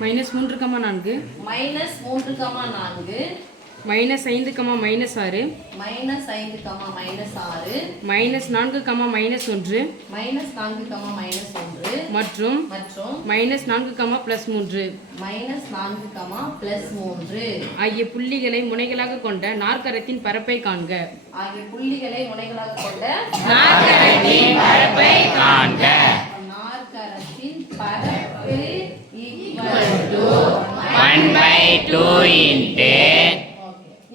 Minus 3,4 minus 3,4 minus 5, minus 6 minus 5, minus 6 minus 4, minus 1 minus 4, minus 1 மற்றும் minus 4, plus 3 minus 4, plus 3 ஆகிய புள்ளிகளை முனைகளாக கொண்ட நாற்கரத்தின் பரப்பை காண்க. ஆகிய புள்ளிகளை முனைகளாக கொண்ட நாற்கரத்தின் பரப்பை காண்க. நாற்கரத்தின் பரப்பு ஈக்குவல் டு 1/2 இன்டு.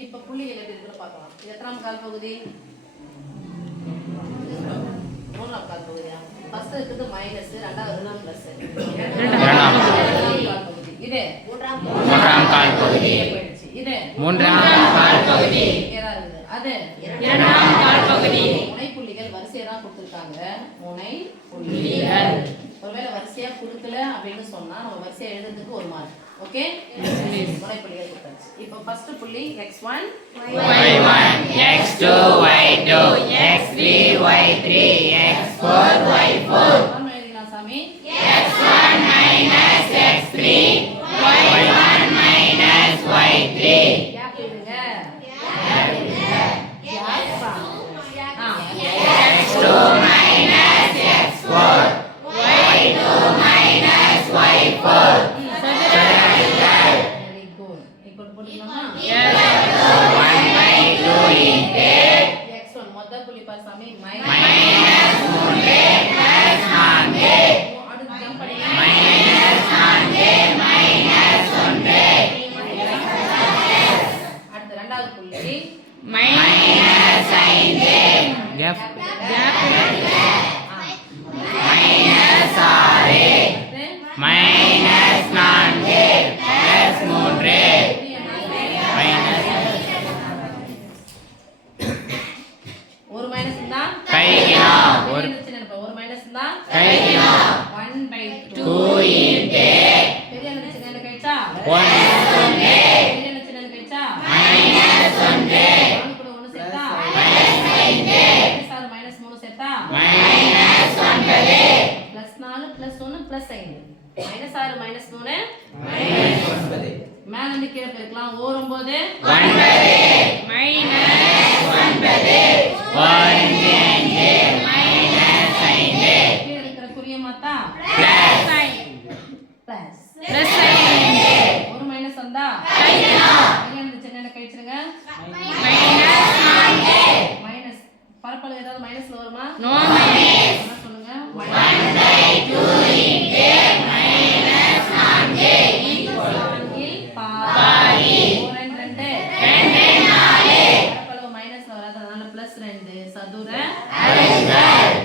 இப்ப புள்ளிகள் எப்படி இருக்குன்னு பார்க்கலாம். இது எத்தனாம் கால் பகுதி? மூணாம் கால் பகுதியா? ஃபர்ஸ்ட் இருக்குது மைனஸ், ரெண்டாவது பிளஸ். இரண்டாம் கால் பகுதி. இது மூன்றாம் கால் பகுதி. இது மூன்றாம் கால் பகுதி. அது இரண்டாம் கால் பகுதி. முனை புள்ளிகள் வரிசையா தான் கொடுத்திருக்காங்க. முனை புள்ளிகள் ஒருவேளை வரிசையா கொடுக்கல அப்படின்னு சொன்னா நம்ம வரிசையா எழுதுறதுக்கு ஒரு மார்க். ஓகே, முனை புள்ளிகள் கொடுத்தாச்சு. இப்போ ஃபர்ஸ்ட் புள்ளி x1 y1 x2 y2 x3 y3 x4 y4 நம்ம எழுதலாம் சாமி. x1 minus x3 y1 minus y3 gap விடுங்க. x2 minus x4 y2 minus y4 ஒரு மைனஸ் இருந்தா கைக்கலாம். ஒரு மைனஸ் இருந்தா கைக்கலாம். 1/2 இன்டு பெரிய என்ன சின்ன கழிச்சா 1 பெரிய என்ன சின்ன கழிச்சா மைனஸ் 1 கூட 1 சேர்த்தா மைனஸ் 5 சார் மைனஸ் 3 சேர்த்தா minus 9 plus 4 plus 1 plus 5 minus 6 minus 3 minus 9 மேல இருந்து கீழே பெருக்கலாம். 9 9 மைனஸ் 9 1 மைனஸ் 5 கீழே இருக்கிற குறிய மாத்தா பிளஸ் 5 பிளஸ் பிளஸ் 5 ஒரு மைனஸ் வந்தா கைக்கலாம். இங்க இருந்து சின்ன கழிச்சிருங்க. மைனஸ் 4 மைனஸ் பரப்பளவு ஏதாவது மைனஸ்ல வருமா? No minus. என்ன சொல்லுங்க? 1/2 இன்டு மைனஸ் 4 ஈக்குவல் பாதி 2 4 பரப்பளவு மைனஸ்ல வராது, அதனால பிளஸ் 2 சதுர அலகுகள்.